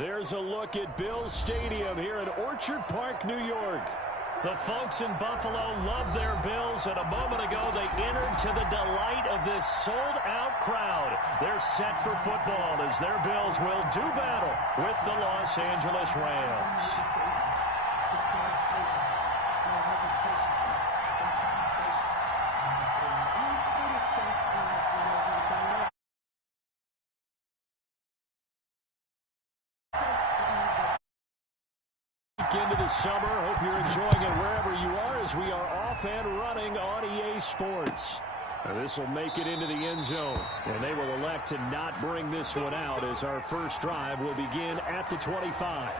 There's a look at Bills Stadium here in Orchard Park, New York. The folks in Buffalo love their Bills, and a moment ago they entered to the delight of this sold-out crowd. They're set for football as their Bills will do battle with the Los Angeles Rams. Into the summer. Hope you're enjoying it wherever you are as we are off and running on EA Sports. This will make it into the end zone, and they will elect to not bring this one out as our first drive will begin at the 25.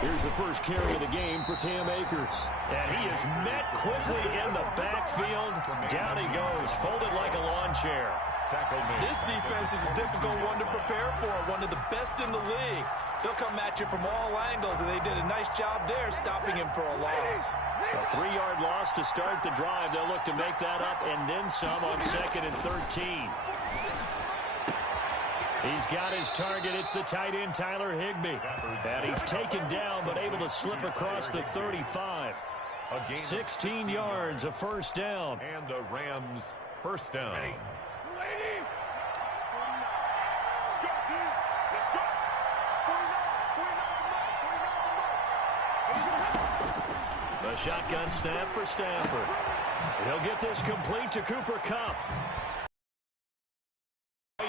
Here's the first carry of the game for Cam Akers. And he is met quickly in the backfield. Down he goes, folded like a lawn chair. This defense is a difficult one to prepare for, one of the best in the league. They'll come at you from all angles, and they did a nice job there stopping him for a loss. A 3-yard loss to start the drive. They'll look to make that up and then some on 2nd and 13. He's got his target. It's the tight end, Tyler Higbee. And he's taken down but able to slip across the 35. 16 yards, a first down. And the Rams first down. A shotgun snap for Stafford. He'll get this complete to Cooper Kupp.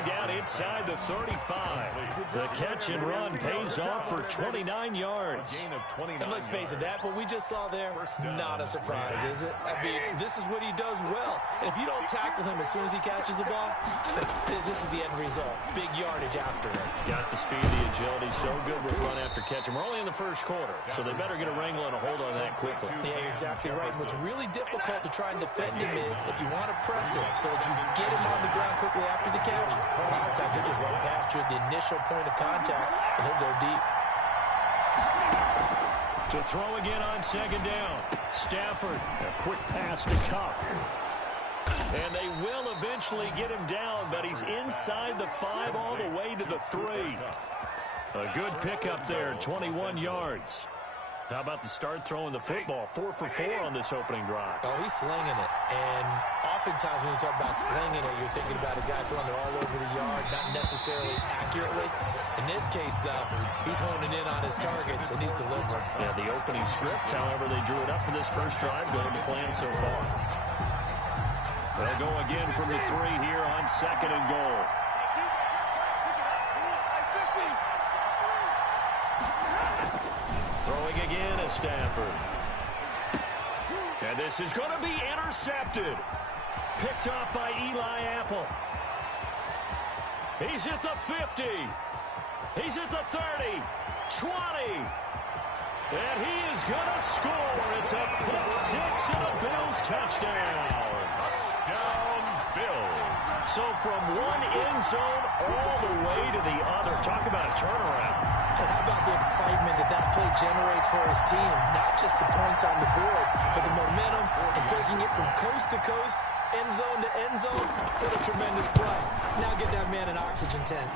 Down inside the 35. The catch and run pays off for 29 yards. And let's face it, that what we just saw there, not a surprise, is it? I mean, this is what he does well. And if you don't tackle him as soon as he catches the ball, this is the end result. Big yardage after it. Got the speed, the agility, so good with run after catch. And we're only in the first quarter, so they better get a wrangle and a hold on that quickly. Yeah, you're exactly right. And what's really difficult to try and defend him is if you want to press him so that you get him on the ground quickly after the catch, a lot of times he'll just run past you at the initial point of contact, and he'll go deep. To throw again on 2nd down. Stafford, a quick pass to Kupp. And they will eventually get him down, but he's inside the 5 all the way to the 3. A good pickup there, 21 yards. How about the start throwing the football? 4 for 4 on this opening drive. Oh, he's slinging it. And oftentimes when you talk about slinging it, you're thinking about a guy throwing it all over the yard, not necessarily accurately. In this case, though, he's honing in on his targets, and he's delivering. Yeah, the opening script, however, they drew it up for this first drive, going to plan so far. They'll go again from the 3 here on 2nd and goal. Throwing again is Stafford. And this is going to be intercepted. Picked off by Eli Apple. He's at the 50. He's at the 30. 20. And he is going to score. It's a pick 6 and a Bills touchdown. Touchdown, Bills. So from one end zone all the way to the other. Talk about a turnaround. And how about the excitement that that play generates for his team? Not just the points on the board, but the momentum and taking it from coast to coast, end zone to end zone. What a tremendous play. Now get that man an oxygen tent.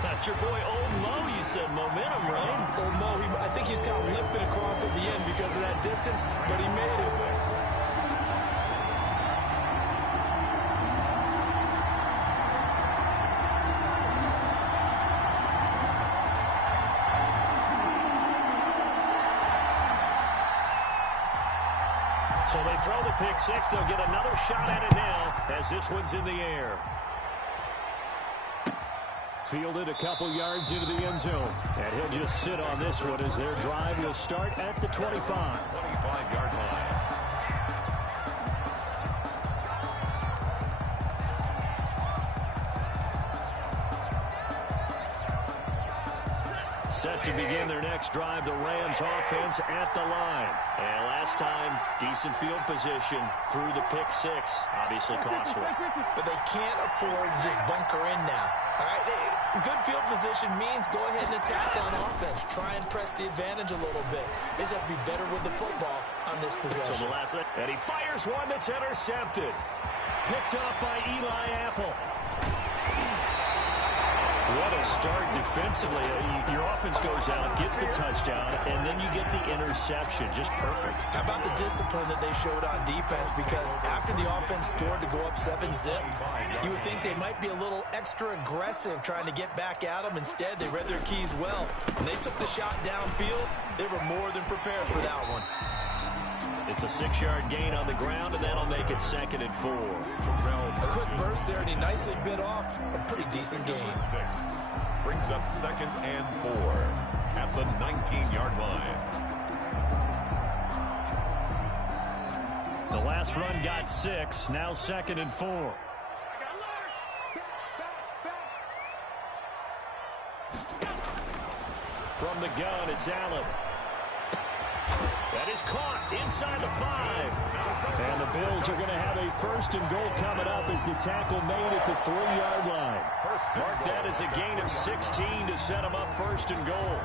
That's your boy Old Mo. You said momentum, right? Old Mo, I think he's kind of limping across at the end because of that distance, but he made it. So they throw the pick 6. They'll get another shot at it now as this one's in the air. Fielded a couple yards into the end zone. And he'll just sit on this one as their drive will start at the 25. 25-yard line. Set to begin their next drive, the Rams offense at the line. And last time, decent field position through the pick six. Obviously costly. But they can't afford to just bunker in now. All right, good field position means go ahead and attack on offense. Try and press the advantage a little bit. They just have to be better with the football on this possession. So the last, and he fires one that's intercepted. Picked up by Eli Apple. What a start defensively. Your offense goes out, gets the touchdown, and then you get the interception. Just perfect. How about the discipline that they showed on defense? Because after the offense scored to go up 7-zip, you would think they might be a little extra aggressive trying to get back at them. Instead, they read their keys well. When they took the shot downfield, they were more than prepared for that one. It's a 6-yard gain on the ground, and that'll make it 2nd and 4. A quick burst there, and he nicely bit off a pretty decent gain. Brings up 2nd and 4 at the 19-yard line. The last run got 6, now 2nd and 4. From the gun, it's Allen. That is caught inside the 5. And the Bills are going to have a 1st and goal coming up as the tackle made at the 3-yard line. Mark that as a gain of 16 to set them up 1st and goal.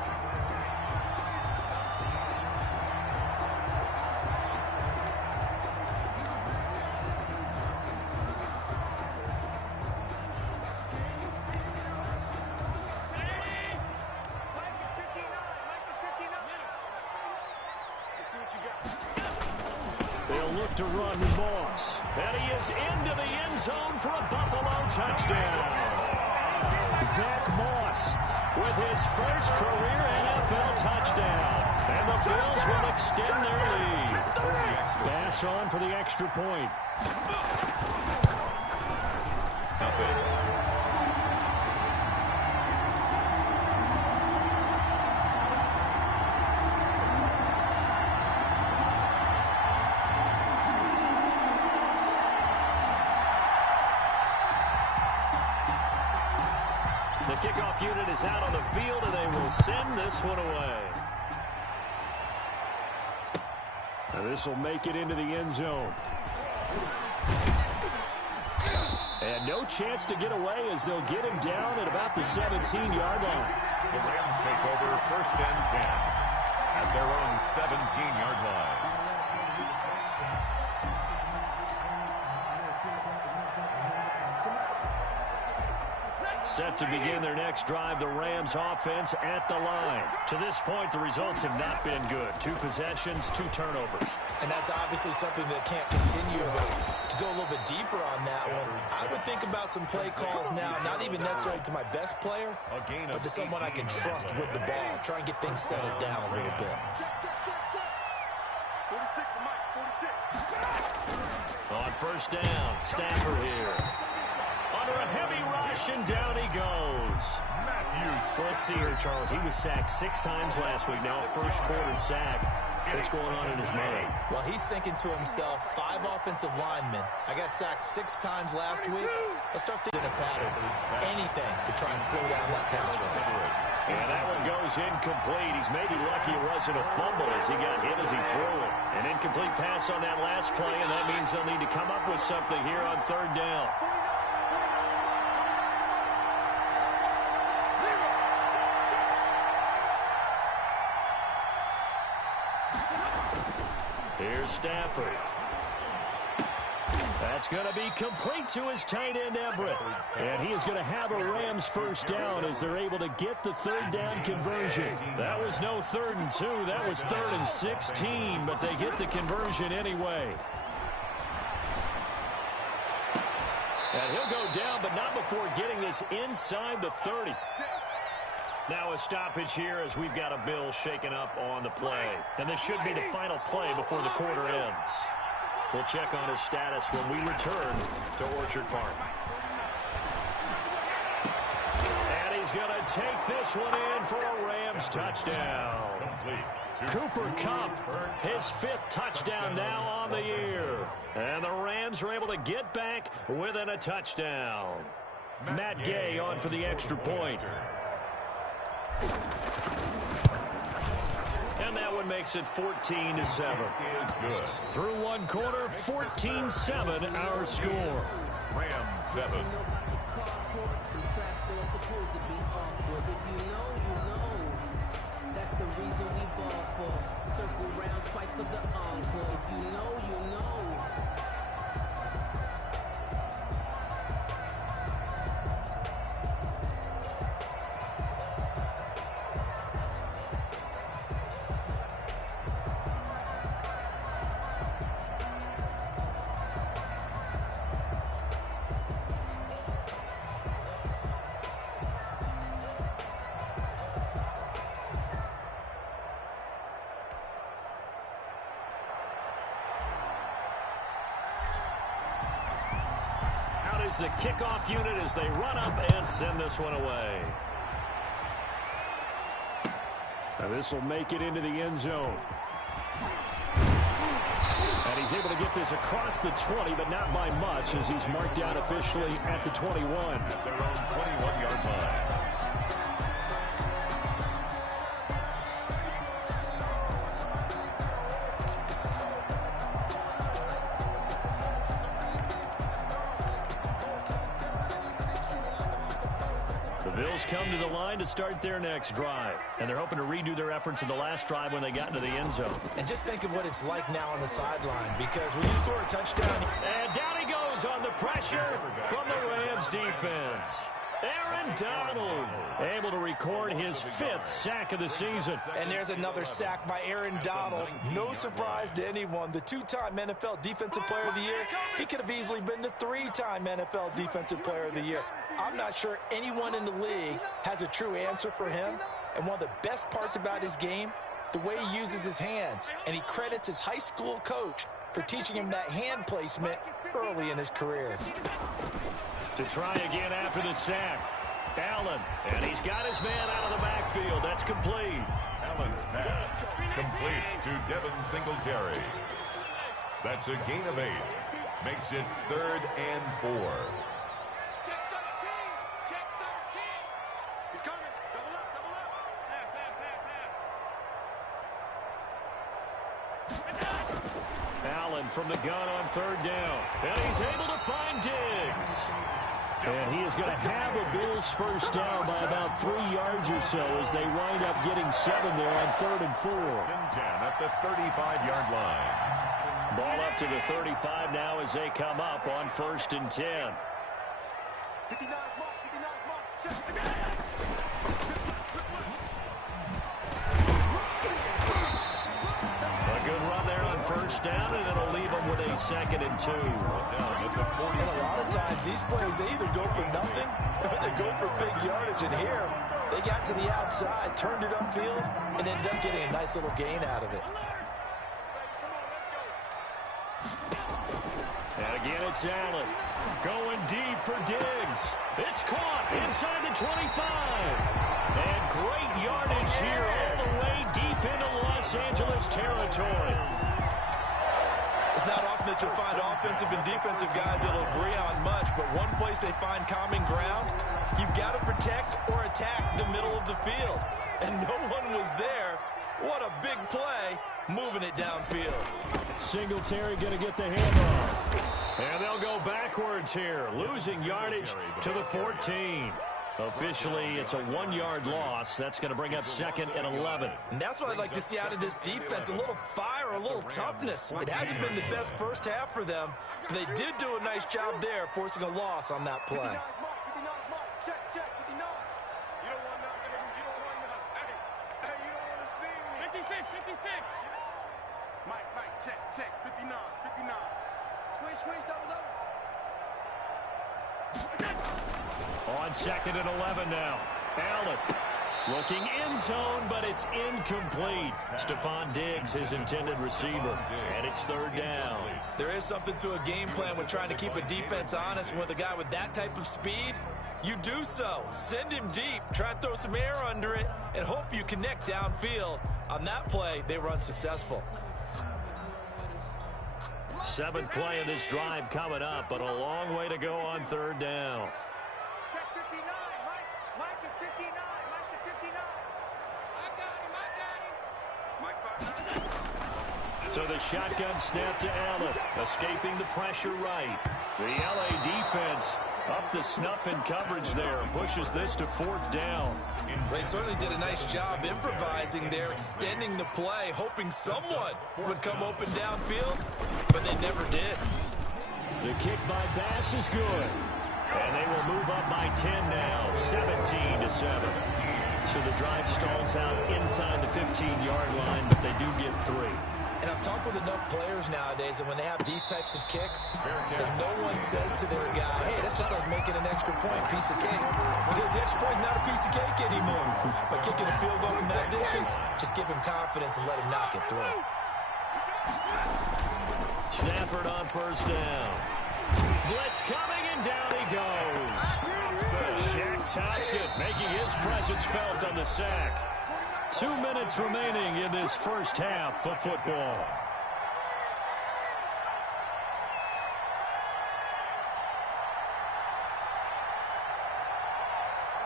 They'll look to run with Moss. And he is into the end zone for a Buffalo touchdown. Zach Moss with his first career NFL touchdown. And the Bills will extend their lead. Pass on for the extra point. The kickoff unit is out on the field, and they will send this one away. And this will make it into the end zone. And no chance to get away as they'll get him down at about the 17-yard line. The Rams take over 1st and 10 at their own 17-yard line. Set to begin their next drive, the Rams offense at the line. To this point, the results have not been good. 2 possessions, 2 turnovers. And that's obviously something that can't continue. But to go a little bit deeper on that one, I would think about some play calls now, not even necessarily to my best player, but to someone I can trust with the ball. Try and get things settled down a little bit. On 1st down, Stafford here. Under a heavy rush, and down he goes. Let's see here, Charles. He was sacked 6 times last week. Now a first-quarter sack. What's going on in his mind? Well, he's thinking to himself, 5 offensive linemen. I got sacked 6 times last week. Let's start thinking a pattern. Anything to try and slow down that pass rush. And that one goes incomplete. He's maybe lucky it wasn't a fumble as he got hit as he threw it. An incomplete pass on that last play, and that means they'll need to come up with something here on 3rd down. Here's Stafford. That's going to be complete to his tight end, Everett. And he is going to have a Rams 1st down as they're able to get the 3rd down conversion. That was no 3rd and 2. That was 3rd and 16, but they get the conversion anyway. And he'll go down, but not before getting this inside the 30. Now a stoppage here as we've got a Bill shaken up on the play. And this should be the final play before the quarter ends. We'll check on his status when we return to Orchard Park. And he going to take this one in for a Rams touchdown. Cooper Kupp, his 5th touchdown now on the year. And the Rams are able to get back within a touchdown. Matt Gay on for the extra point. And that one makes it 14-7. Through one quarter, 14-7 our score. Rams 7. That's the reason we ball for. Circle round twice for the encore. If you know, you know. The kickoff unit as they run up and send this one away. Now this will make it into the end zone. And he's able to get this across the 20, but not by much as he's marked down officially at the 21. At their own 21-yard line. Bills come to the line to start their next drive. And they're hoping to redo their efforts in the last drive when they got into the end zone. And just think of what it's like now on the sideline, because when you score a touchdown... And down he goes on the pressure from the Rams defense. Aaron Donald able to record his 5th sack of the season. And there's another sack by Aaron Donald. No surprise to anyone. The 2-time NFL Defensive Player of the Year. He could have easily been the 3-time NFL Defensive Player of the Year. I'm not sure anyone in the league has a true answer for him. And one of the best parts about his game, the way he uses his hands. And he credits his high school coach for teaching him that hand placement early in his career. To try again after the sack. Allen, and he's got his man out of the backfield. That's complete. Allen's pass complete to Devin Singletary. That's a gain of 8. Makes it 3rd and 4. Check 13. Check 13. He's coming. Double up. Double up. Pass. Allen from the gun on 3rd down. And he's able to find Diggs. And he is going to have a Bills first down by about 3 yards or so as they wind up getting 7 there on 3rd and 4. 10 at the 35-yard line. Ball up to the 35 now as they come up on 1st and 10. 59 mark. 59 mark. Check. A good run there on 1st down, and it'll leave them with a 2nd and 2. And a lot of times, these plays, they either go for nothing or they go for big yardage. And here, they got to the outside, turned it upfield, and ended up getting a nice little gain out of it. And again, it's Allen. Going deep for Diggs. It's caught inside the 25. And great yardage here all the way deep into Los Angeles territory. It's not often that you'll find offensive and defensive guys that'll agree on much, but one place they find common ground, you've got to protect or attack the middle of the field. And no one was there. What a big play, moving it downfield. Singletary going to get the handoff. And they'll go backwards here, losing yardage to the 14. Officially, it's a 1-yard loss. That's going to bring up 2nd and 11. And that's what I'd like to see out of this defense, a little fire, a little toughness. It hasn't been the best first half for them, but they did do a nice job there, forcing a loss on that play. 59 mark. Check. 59. You don't want nothing. You don't want nothing. Hey, you don't want to see me. 56. Mike, check. 59. Squeeze, double. On 2nd and 11 now. Allen looking end zone, but it's incomplete. Stephon Diggs, his intended receiver. And it's 3rd down. There is something to a game plan when trying to keep a defense honest. And with a guy with that type of speed, You do so. Send him deep. Try and throw some air under it and hope you connect downfield. On that play, they were unsuccessful. 7th play of this drive coming up, but a long way to go on 3rd down. Check 59. Mike is 59. Mike to 59. I got him. Mike's 5'9". So the shotgun snap to Allen, escaping the pressure right. The LA defense up to snuff in coverage there, pushes this to 4th down. They certainly did a nice job improvising there, extending the play, hoping someone would come open downfield, but they never did. The kick by Bass is good. And they will move up by 10 now, 17-7. So the drive stalls out inside the 15-yard line, but they do get 3. And I've talked with enough players nowadays that when they have these types of kicks, that no one says to their guy, hey, that's just like making an extra point, piece of cake. Because the extra point is not a piece of cake anymore. But kicking a field goal from that distance, just give him confidence and let him knock it through. Stafford on 1st down. Blitz coming, and down he goes. Shaq Thompson making his presence felt on the sack. 2 minutes remaining in this first half of football.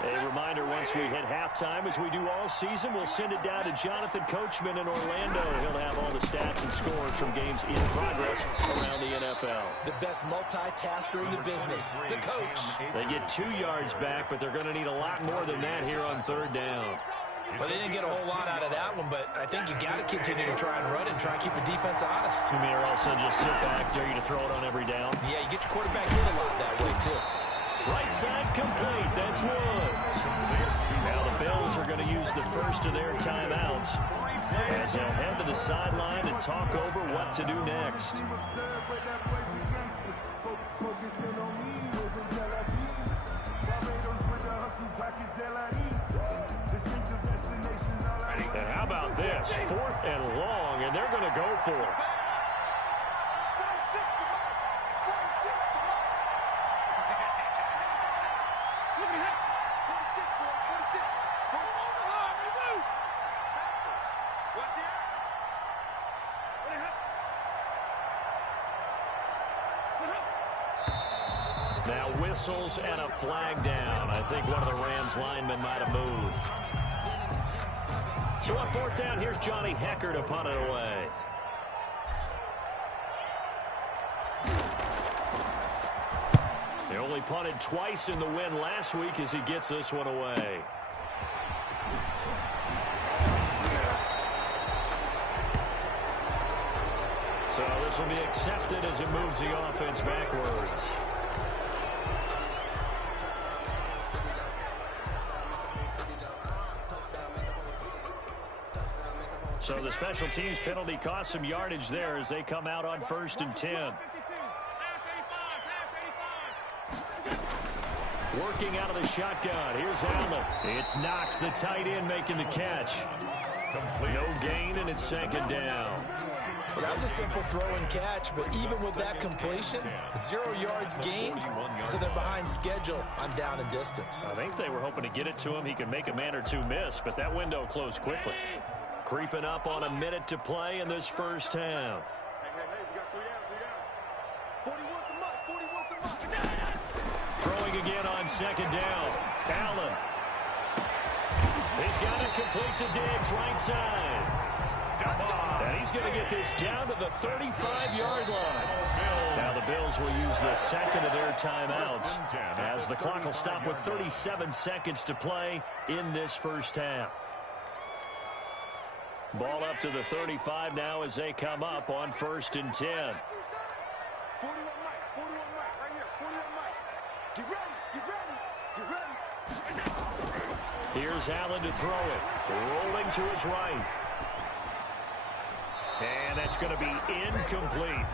A reminder, once we hit halftime, as we do all season, we'll send it down to Jonathan Coachman in Orlando. He'll have all the stats and scores from games in progress around the NFL. The best multitasker in the business, the coach. They get 2 yards back, but they're going to need a lot more than that here on 3rd down. Well, they didn't get a whole lot out of that one, but I think you got to continue to try and run and try and keep the defense honest. You mean, or also just sit back, dare you to throw it on every down? Yeah, you get your quarterback hit a lot that way, too. Right side complete. That's Woods. Now the Bills are going to use the first of their timeouts as they'll head to the sideline and talk over what to do next. And how about this? 4th and long, and they're going to go for it. Now whistles and a flag down. I think one of the Rams linemen might have moved. So on 4th down, here's Johnny Hecker to punt it away. They only punted twice in the win last week as he gets this one away. So this will be accepted as it moves the offense backwards. So the special teams penalty cost some yardage there as they come out on 1st and 10. Working out of the shotgun. Here's Allen. It's Knox, the tight end, making the catch. No gain, and it's 2nd down. Well, that was a simple throw and catch, but even with that completion, 0 yards gained, so they're behind schedule on down and distance. I think they were hoping to get it to him. He could make a man or two miss, but that window closed quickly. Creeping up on a minute to play in this first half. Hey, we got 3 down. 41 to Mike. Throwing again on 2nd down. Allen. He's got it complete to Diggs, right side. And he's going to get this down to the 35-yard line. Now the Bills will use the 2nd of their timeouts as the clock will stop with 37 seconds to play in this first half. Ball up to the 35 now as they come up on 1st and 10. 41 Mike, right here, 41 Mike. Get ready. Here's Allen to throw it. Rolling to his right. And that's going to be incomplete.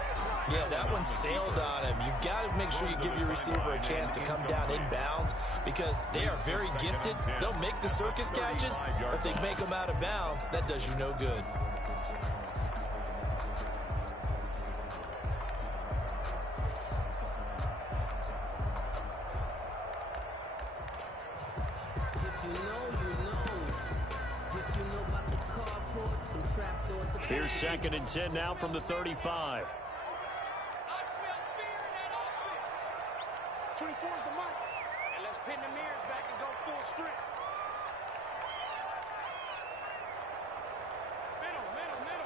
Yeah, that one sailed on him. You've got to make sure you give your receiver a chance to come down inbounds because they are very gifted. They'll make the circus catches, but they make them out of bounds. That does you no good. Here's 2nd and 10 now from the 35. 24 is the mic. And let's pin the mirrors back and go full strip.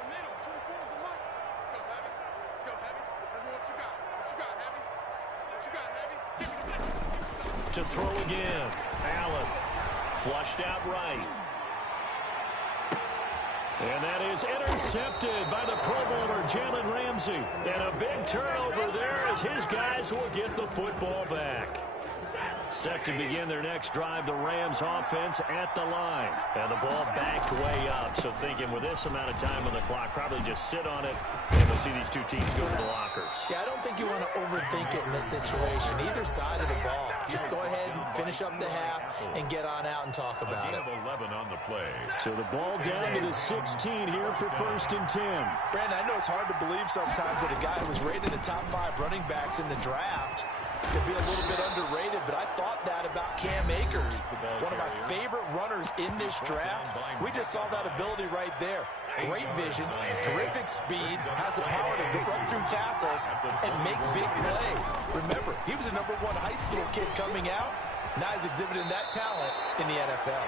Middle. 24 is the mic. Let's go, Heavy. Let's go, Heavy. What you got? What you got, Heavy? What you got, Heavy? Give me some. To throw again. Allen. Flushed out right. And that is intercepted by the Pro Bowler, Jalen Ramsey. And a big turnover there as his guys will get the football back. Set to begin their next drive, the Rams offense at the line. And the ball backed way up. So thinking with this amount of time on the clock, probably just sit on it, and we'll see these two teams go to the lockers. Yeah, I don't think you want to overthink it in this situation. Either side of the ball. Just go ahead and finish up the half and get on out and talk about it. 11 on the play. So the ball down to the 16 here for 1st and 10. Brandon, I know it's hard to believe sometimes that a guy who was rated the top 5 running backs in the draft could be a little bit underrated, but I thought that about Cam Akers, one of my favorite runners in this draft. We just saw that ability right there. Great vision, terrific speed, has the power to run through tackles and make big plays. Remember, he was a #1 high school kid coming out. Now he's exhibiting that talent in the NFL.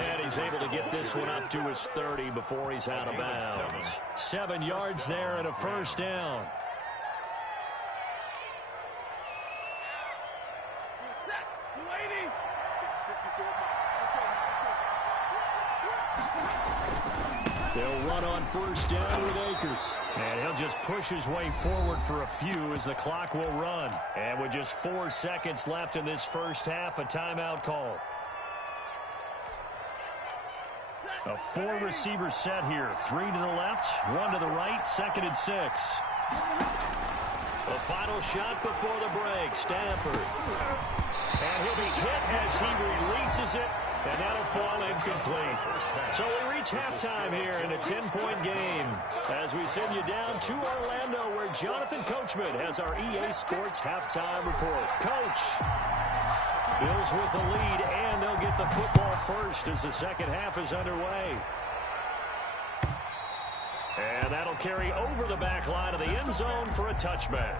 And he's able to get this one up to his 30 before he's out of bounds. 7 yards there and a 1st down. They'll run on 1st down with Akers. And he'll just push his way forward for a few as the clock will run. And with just 4 seconds left in this first half, a timeout call. A 4-receiver set here. 3 to the left, 1 to the right, 2nd and 6. The final shot before the break, Stafford. And he'll be hit as he releases it. And that'll fall incomplete. So we reach halftime here in a 10-point game as we send you down to Orlando where Jonathan Coachman has our EA Sports halftime report. Coach, Bills with the lead, and they'll get the football first as the second half is underway. And that'll carry over the back line of the end zone for a touchback.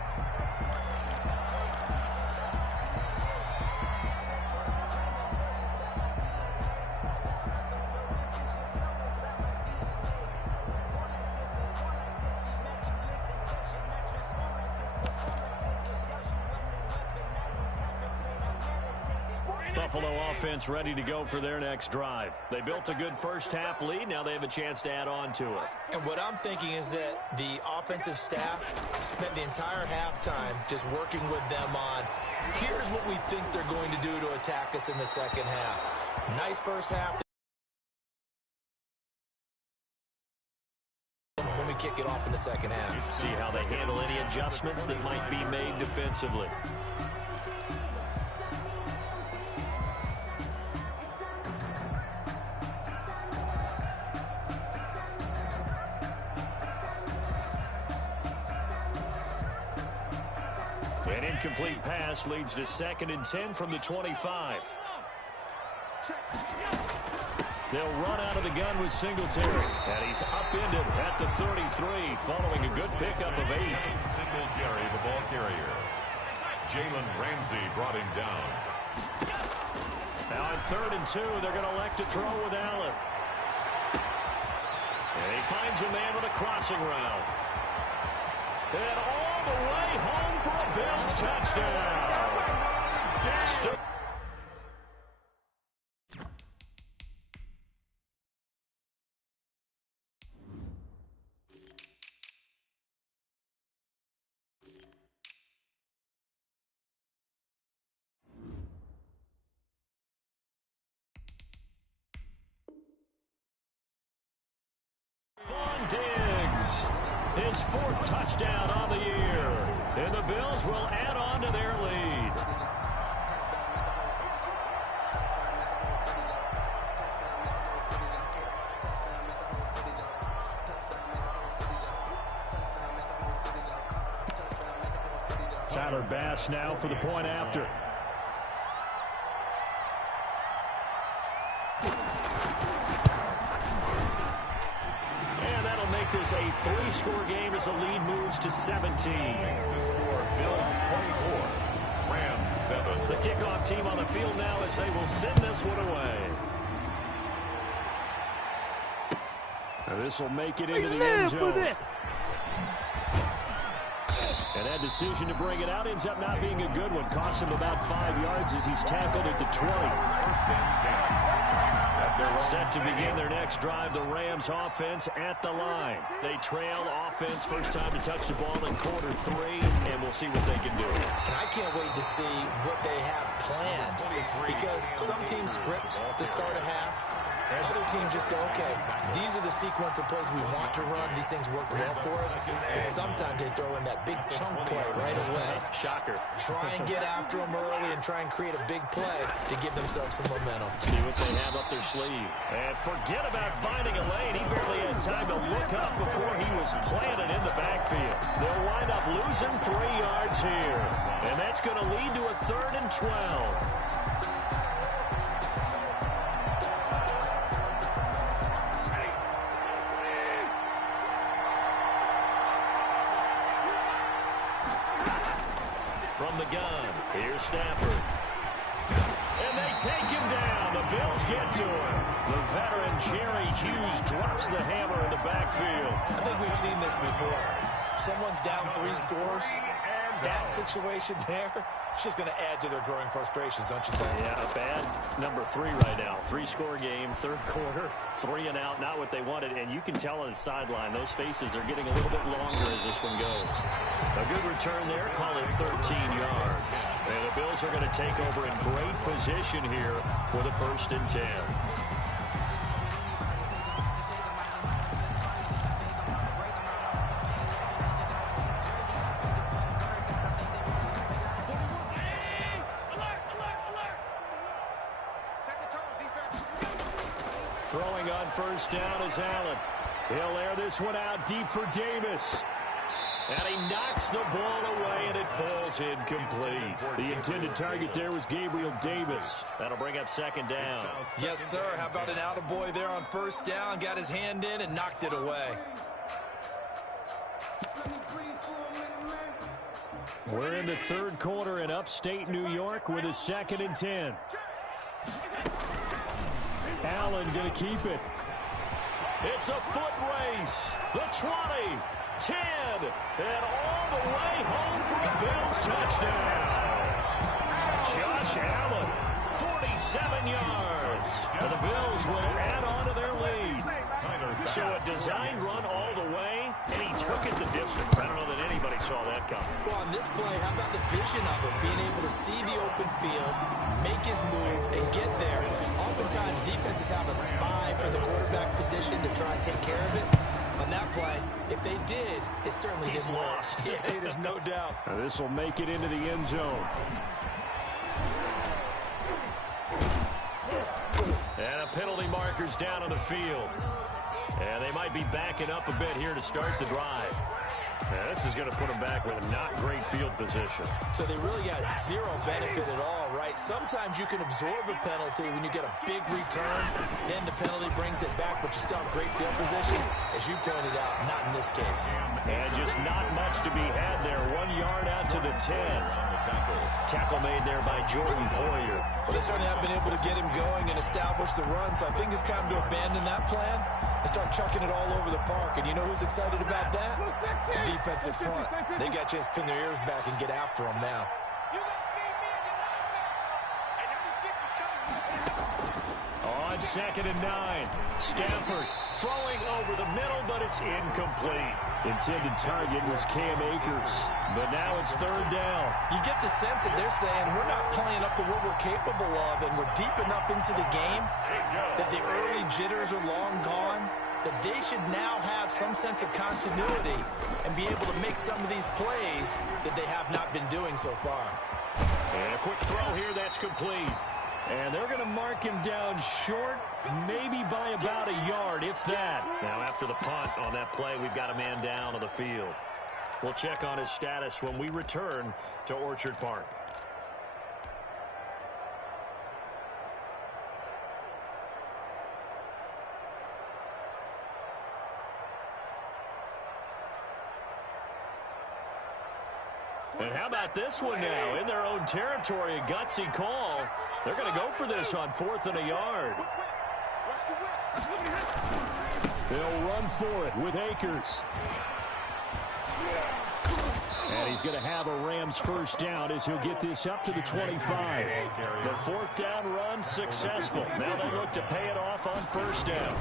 Buffalo offense ready to go for their next drive. They built a good first half lead. Now they have a chance to add on to it. And what I'm thinking is that the offensive staff spent the entire halftime just working with them on, here's what we think they're going to do to attack us in the second half. Nice first half. When we kick it off in the second half. See how they handle any adjustments that might be made defensively. An incomplete pass leads to 2nd and 10 from the 25. They'll run out of the gun with Singletary. And he's upended at the 33 following a good pickup of 8. Singletary, the ball carrier. Jalen Ramsey brought him down. Now on 3rd and 2, they're going to elect to throw with Allen. And he finds a man with a crossing route. And all the way home for a Bills touchdown. Diggs, his 4th touchdown on the year. And the Bills will add on to their lead. Tyler Bass now for the point after. this a 3-score game as the lead moves to 17. Makes the score Bills 24, Rams 7. The kickoff team on the field now as they will send this one away. Now this will make it into the end zone. And that decision to bring it out ends up not being a good one. Cost him about 5 yards as he's tackled at the 20. First and 10. Set to begin their next drive, the Rams offense at the line. They trail offense, first time to touch the ball in quarter 3, and we'll see what they can do. And I can't wait to see what they have planned, because some teams script to start a half. Other teams just go, okay, these are the sequence of plays we want to run. These things work well for us. And sometimes they throw in that big chunk play right away. Shocker. Try and get after them early and try and create a big play to give themselves some momentum. See what they have up their sleeve. And forget about finding a lane. He barely had time to look up before he was planted in the backfield. They'll wind up losing 3 yards here. And that's going to lead to a 3rd and 12. From the gun, here's Stafford. And they take him down. The Bills get to him. The veteran Jerry Hughes drops the hammer in the backfield. I think we've seen this before. Someone's down 3 scores. That situation there, it's just going to add to their growing frustrations, don't you think? Yeah, bad number 3 right now. 3-score game, 3rd quarter, 3 and out, not what they wanted. And you can tell on the sideline, those faces are getting a little bit longer as this one goes. A good return there, call it 13 yards. And the Bills are going to take over in great position here with a 1st and 10. Throwing on 1st down is Allen. He'll air this one out deep for Davis. And he knocks the ball away, and it falls incomplete. The intended target there was Gabriel Davis. That'll bring up 2nd down. Yes, sir. How about an attaboy there on 1st down? Got his hand in and knocked it away. We're in the 3rd quarter in upstate New York with a 2nd and 10. Allen going to keep it. It's a foot race. The 20, 10, and all the way home for a Bills touchdown. Josh Allen, 47 yards. And the Bills will add on to their lead. So a designed run all the way, and he took it the distance. I don't know that anybody saw that coming. Well, on this play, how about the vision of it? Being able to see the open field, make his move, and get there. Oftentimes, defenses have a spy for the quarterback position to try and take care of it. On that play, if they did, it certainly didn't work. Yeah, there's no doubt. Now this will make it into the end zone. And a penalty marker's down on the field. And they might be backing up a bit here to start the drive. Now this is going to put them back with a not great field position. So they really got zero benefit at all, right? Sometimes you can absorb a penalty when you get a big return. Then the penalty brings it back, but you still have great field position. As you pointed out, not in this case. And just not much to be had there. 1 yard out to the 10. Tackle made there by Jordan Poyer. Well, they certainly have been able to get him going and establish the run, so I think it's time to abandon that plan and start chucking it all over the park. And you know who's excited about that? The defensive front. They got a chance to pin their ears back and get after him now. On 2nd and 9, Stafford throwing over the middle, but it's incomplete. Intended target was Cam Akers, but now it's 3rd down. You get the sense that they're saying we're not playing up to what we're capable of, and we're deep enough into the game that the early jitters are long gone, that they should now have some sense of continuity and be able to make some of these plays that they have not been doing so far. And a quick throw here, that's complete. And they're going to mark him down short, maybe by about a yard, if that. Now, after the punt on that play, we've got a man down on the field. We'll check on his status when we return to Orchard Park. And how about this one now? In their own territory, a gutsy call. They're going to go for this on 4th and a yard. They'll run for it with Akers. And he's going to have a Rams first down as he'll get this up to the 25. The 4th down run successful. Now they look to pay it off on 1st down.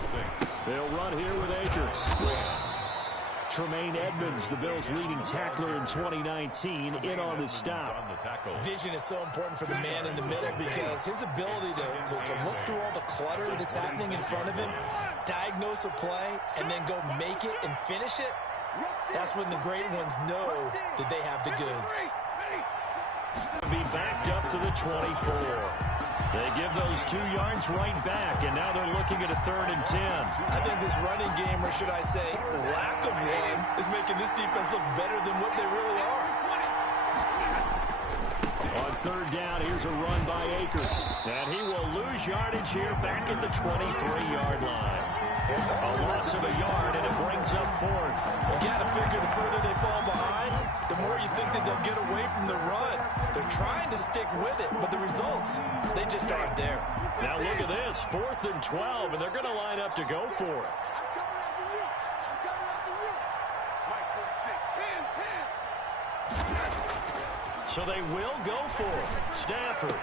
They'll run here with Akers. Tremaine Edmonds, the Bills' leading tackler in 2019, in on the stop. Vision is so important for the man in the middle because his ability to look through all the clutter that's happening in front of him, diagnose a play, and then go make it and finish it, that's when the great ones know that they have the goods. Be backed up to the 24. They give those 2 yards right back, and now they're looking at a 3rd and 10. I think this running game, or should I say lack of one, is making this defense look better than what they really are. On 3rd down, here's a run by Akers. And he will lose yardage here back at the 23-yard line. A loss of a yard, and it brings up 4th. You got to figure the further they fall behind, the more you think that they'll get away from the run. They're trying to stick with it, but the results, they just aren't there. Now look at this, 4th and 12, and they're going to line up to go for it. I'm coming after you. I'm coming after you. Mike 46. 10. So they will go for it. Stafford.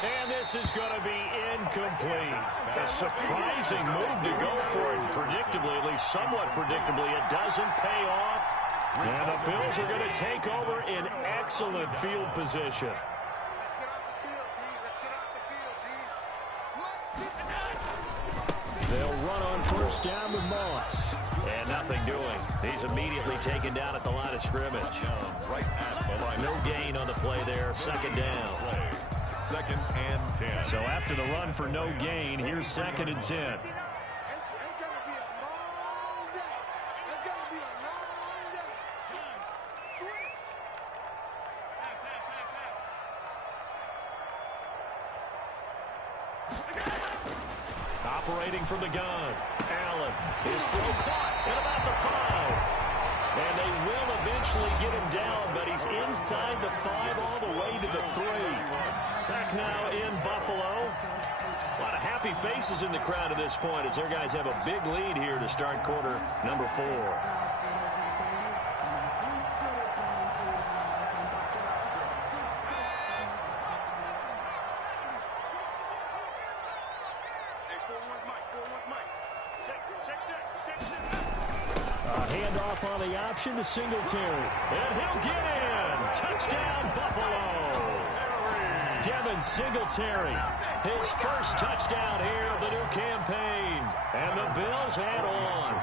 And this is going to be incomplete. A surprising move to go for it. Predictably, at least somewhat predictably, it doesn't pay off. And the Bills are going to take over in excellent field position. Let's get off the field, D. Let's get off the field, D. They'll run on 1st down with Moss. And nothing doing. He's immediately taken down at the line of scrimmage. No gain on the play there. 2nd down. 2nd and 10. So after the run for no gain, here's 2nd and 10. It's going to be a long day. It's going to be a long day. Sweet. Operating from the gun. Allen. His throw caught at about the 5. And they will eventually get him down, but he's inside the 5 all the way to the 3. Back now in Buffalo. A lot of happy faces in the crowd at this point as their guys have a big lead here to start quarter number 4. Handoff on the option to Singletary. And he'll get in. Touchdown, Buffalo. Devin Singletary. His first touchdown here of the new campaign. And the Bills add on.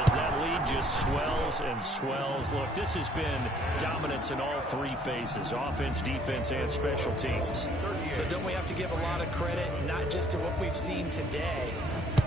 As that lead just swells and swells. Look, this has been dominance in all 3 phases. Offense, defense, and special teams. So don't we have to give a lot of credit, not just to what we've seen today,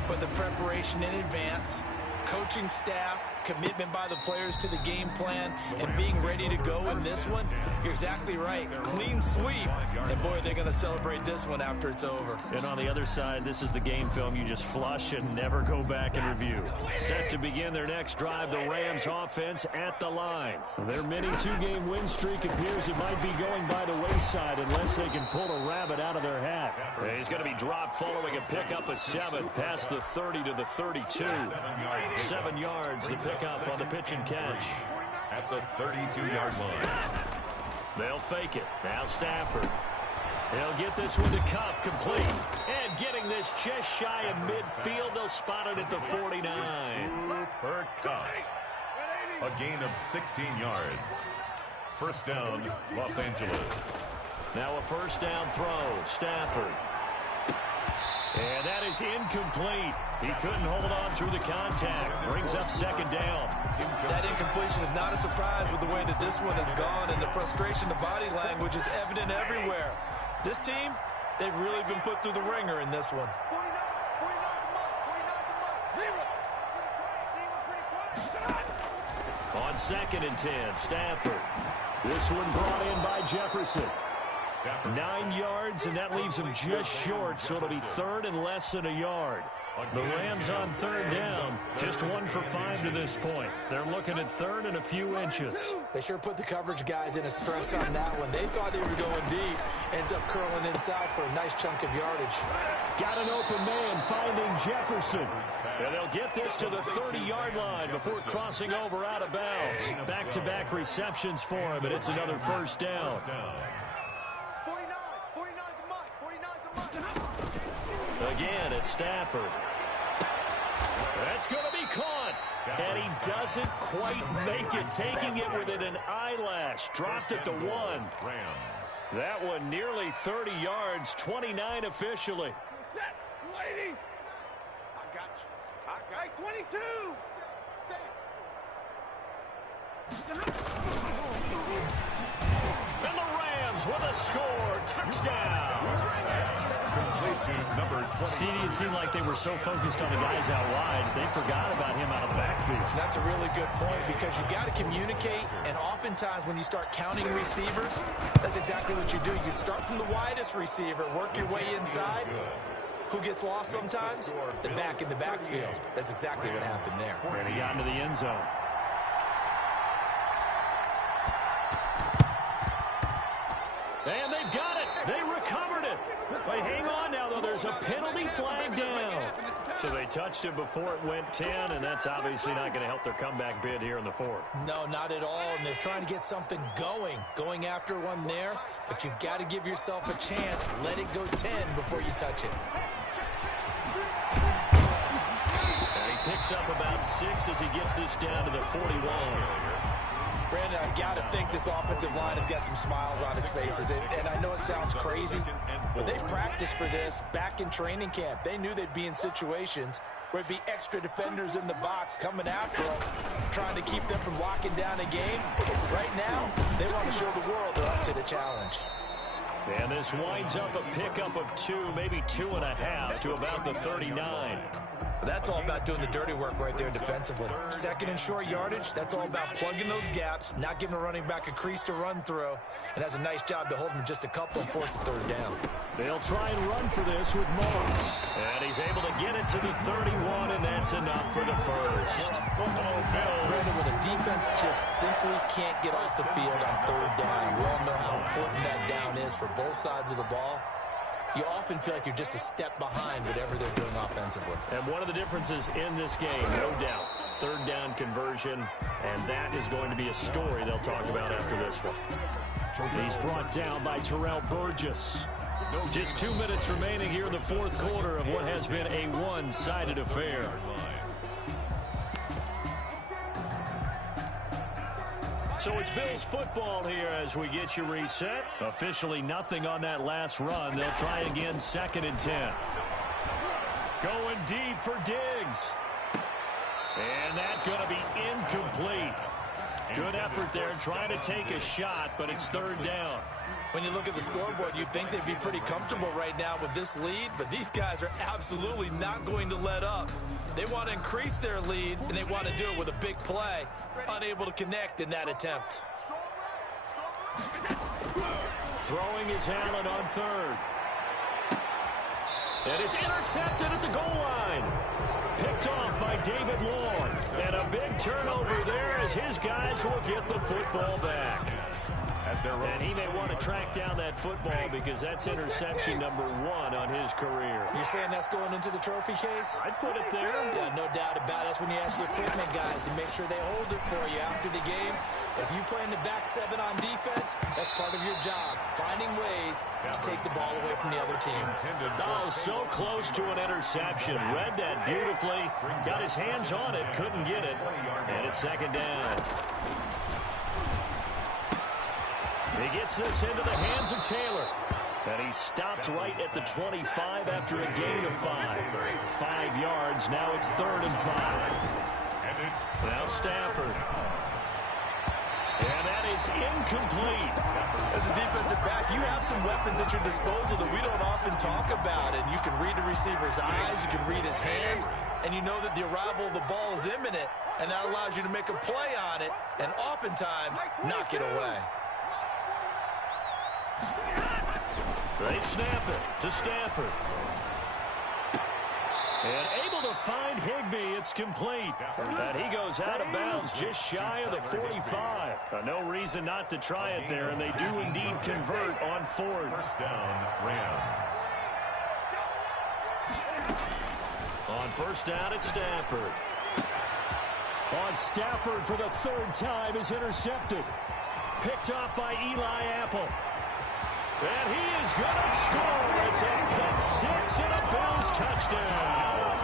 but the preparation in advance, coaching staff, commitment by the players to the game plan, and being ready to go in this one? You're exactly right. Clean sweep. And boy, they're going to celebrate this one after it's over. And on the other side, this is the game film you just flush and never go back and review. Set to begin their next drive, the Rams offense at the line. Their mini 2-game win streak appears it might be going by the wayside unless they can pull a rabbit out of their hat. He's going to be dropped following a pickup of 7 past the 30 to the 32. 7 yards, the pickup on the pitch and catch. At the 32-yard line. They'll fake it. Now Stafford. He'll get this one to Cup, complete. And getting this just shy of midfield, they'll spot it at the 49. Per Cup. A gain of 16 yards. First down, Los Angeles. Now a first down throw. Stafford. And that is incomplete. He couldn't hold on through the contact. Brings up 2nd down. That incompletion is not a surprise with the way that this one has gone, and the frustration, the body language is evident everywhere. This team, they've really been put through the ringer in this one. On 2nd and 10, Stafford. This one brought in by Jefferson. Stafford. 9 yards, and that leaves him just short, so it'll be third and less than a yard. The Rams on third down, just 1 for 5 to this point. They're looking at third and a few inches. They sure put the coverage guys in a stress on that one. They thought they were going deep. Ends up curling inside for a nice chunk of yardage. Got an open man finding Jefferson. And they'll get this to the 30-yard line before crossing over out of bounds. Back-to-back receptions for him, and it's another first down. 49's the mark. Again, it's Stafford. That's going to be caught. And he doesn't quite make it, taking it within an eyelash. Dropped at the 1. Rams. That one nearly 30 yards, 29 officially. Set, 280. I got you. I got you. 22. And the Rams with a score. Touchdown. Complete to number 20. CD, it seemed like they were so focused on the guys out wide, they forgot about him out of the backfield. That's a really good point because you got to communicate, and oftentimes when you start counting receivers, that's exactly what you do. You start from the widest receiver, work your way inside. Who gets lost sometimes? The back in the backfield. That's exactly what happened there. And he got into the end zone. And they've got it. They recovered it. Wait, hang on now, though. There's a penalty flag down. So they touched it before it went 10, and that's obviously not going to help their comeback bid here in the 4th. No, not at all, and they're trying to get something going after one there, but you've got to give yourself a chance. Let it go 10 before you touch it. And he picks up about 6 as he gets this down to the 41. Brandon, I've got to think this offensive line has got some smiles on its faces. And I know it sounds crazy, but they practiced for this back in training camp. They knew they'd be in situations where it'd be extra defenders in the box coming after them, trying to keep them from locking down a game. Right now, they want to show the world they're up to the challenge. And this winds up a pickup of 2, maybe 2.5 to about the 39. That's all about doing the dirty work right there defensively. Second and short yardage, that's all about plugging those gaps, not giving a running back a crease to run through, and has a nice job to hold him just a couple and force a third down. They'll try and run for this with Moss. And he's able to get it to the 31, and that's enough for the first. Brandon, when a defense just simply can't get off the field on third down, we all know how important that down is for both sides of the ball. You often feel like you're just a step behind whatever they're doing offensively. And one of the differences in this game, no doubt, third down conversion, and that is going to be a story they'll talk about after this one. He's brought down by Terrell Burgess. Just 2 minutes remaining here in the 4th quarter of what has been a one-sided affair. So it's Bills football here as we get you reset. Officially nothing on that last run. They'll try again 2nd and 10. Going deep for Diggs. And that's going to be incomplete. Good effort there trying to take a shot, but it's third down. When you look at the scoreboard, you'd think they'd be pretty comfortable right now with this lead, but these guys are absolutely not going to let up. They want to increase their lead, and they want to do it with a big play. Unable to connect in that attempt. Throwing is Allen on third. And it's intercepted at the goal line. Picked off by David Long. And a big turnover there as his guys will get the football back. And he may want to track down that football because that's interception number 1 on his career. You're saying that's going into the trophy case? I'd put it there. Yeah, no doubt about it. That's when you ask the equipment guys to make sure they hold it for you after the game. But if you play in the back 7 on defense, that's part of your job, finding ways to take the ball away from the other team. Oh, so close to an interception. Read that beautifully. Got his hands on it, couldn't get it. And it's 2nd down. He gets this into the hands of Taylor. And he stopped right at the 25 after a gain of 5. 5 yards. Now it's 3rd and 5. Now Stafford. And that is incomplete. As a defensive back, you have some weapons at your disposal that we don't often talk about. And you can read the receiver's eyes, you can read his hands, and you know that the arrival of the ball is imminent. And that allows you to make a play on it and oftentimes knock it away. They snap it to Stafford. And able to find Higbee. It's complete. And he goes out of bounds just shy of the 45. No reason not to try it there, and they do indeed convert on fourth. First down, Rams. On first down, it's Stafford. On Stafford for the third time is intercepted. Picked off by Eli Apple. And he is going to score. It's a pick six and a Bills touchdown.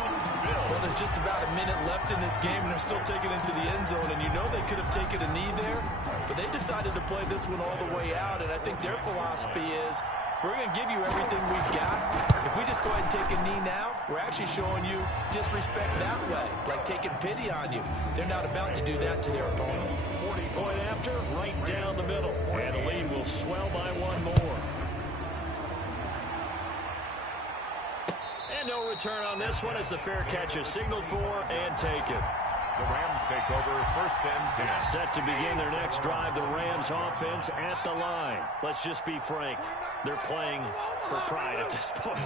Well, there's just about a minute left in this game, and they're still taking it to the end zone. And you know they could have taken a knee there, but they decided to play this one all the way out. And I think their philosophy is, we're going to give you everything we've got. If we just go ahead and take a knee now, we're actually showing you disrespect that way, like taking pity on you. They're not about to do that to their opponent. Point after, right down the middle. And the lead will swell by one more. And no return on this one as the fair catch is signaled for and taken. The Rams take over first and 10. Set to begin their next drive, the Rams offense at the line. Let's just be frank. They're playing for pride at this point.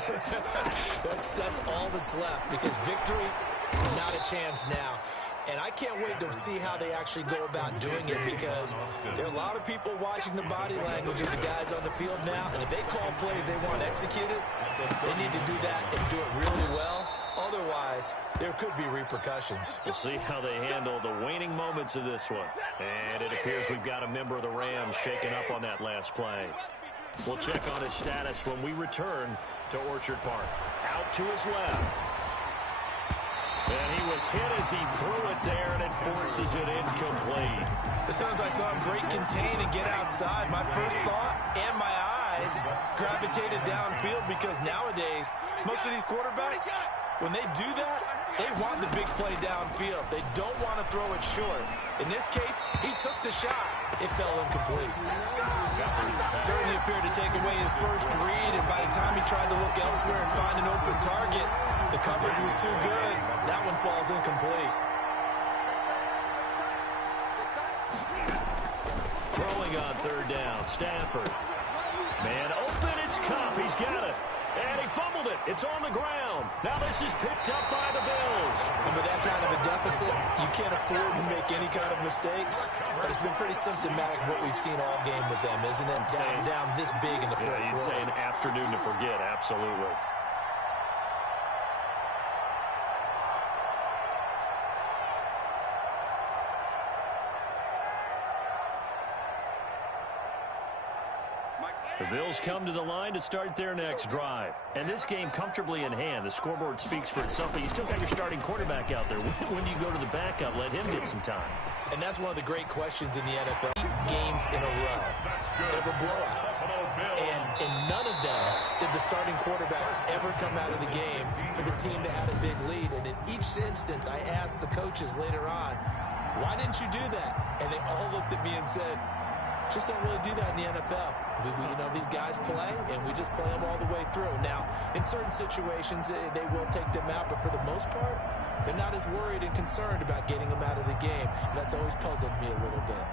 That's all that's left, because victory, not a chance now. And I can't wait to see how they actually go about doing it, because there are a lot of people watching the body language of the guys on the field now, and if they call plays they want executed, they need to do that and do it really well. Otherwise, there could be repercussions. We'll see how they handle the waning moments of this one. And it appears we've got a member of the Rams shaken up on that last play. We'll check on his status when we return to Orchard Park. Out to his left. And he was hit as he threw it there, and it forces it incomplete. As soon as I saw him break contain and get outside, my first thought and my eyes gravitated downfield, because nowadays, most of these quarterbacks, when they do that, they want the big play downfield. They don't want to throw it short. In this case, he took the shot. It fell incomplete. Certainly appeared to take away his first read, and by the time he tried to look elsewhere and find an open target, the coverage was too good. That one falls incomplete. Throwing on third down, Stafford. Man open, it's Kupp. He's got it. And he fumbled it. It's on the ground. Now this is picked up by the Bills. And with that kind of a deficit, you can't afford to make any kind of mistakes. But it's been pretty symptomatic of what we've seen all game with them, isn't it? Down this big in the fourth quarter. You'd say an afternoon to forget, absolutely. The Bills come to the line to start their next drive. And this game comfortably in hand. The scoreboard speaks for itself, but you still got your starting quarterback out there. When do you go to the backup? Let him get some time. And that's one of the great questions in the NFL. 8 games in a row. They were blowouts. And in none of them did the starting quarterback ever come out of the game for the team that had a big lead. And in each instance, I asked the coaches later on, why didn't you do that? And they all looked at me and said, just don't really do that in the NFL. You know, these guys play, and we just play them all the way through. Now, in certain situations, they will take them out, but for the most part, they're not as worried and concerned about getting them out of the game. And that's always puzzled me a little bit.